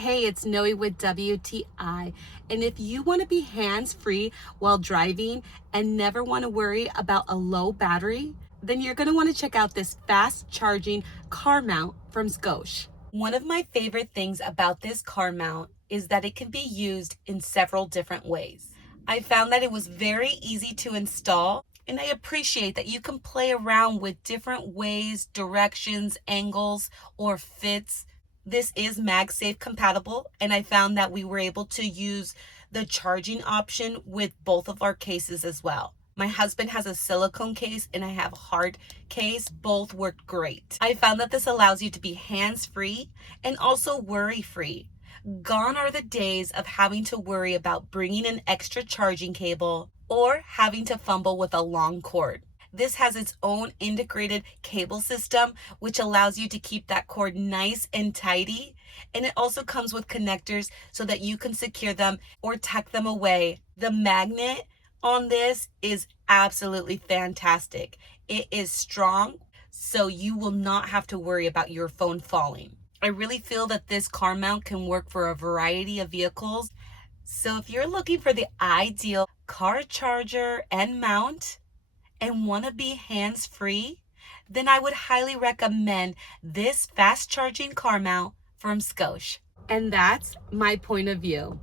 Hey, it's Noe with WTI. And if you want to be hands-free while driving and never want to worry about a low battery, then you're going to want to check out this fast charging car mount from Scosche. One of my favorite things about this car mount is that it can be used in several different ways. I found that it was very easy to install, and I appreciate that you can play around with different ways, directions, angles, or fits. This is MagSafe compatible, and I found that we were able to use the charging option with both of our cases as well. My husband has a silicone case and I have a hard case. Both worked great. I found that this allows you to be hands-free and also worry-free. Gone are the days of having to worry about bringing an extra charging cable or having to fumble with a long cord. This has its own integrated cable system, which allows you to keep that cord nice and tidy. And it also comes with connectors so that you can secure them or tuck them away. The magnet on this is absolutely fantastic. It is strong, so you will not have to worry about your phone falling. I really feel that this car mount can work for a variety of vehicles. So if you're looking for the ideal car charger and mount, and want to be hands-free, then I would highly recommend this fast charging car mount from Scosche. And that's my point of view.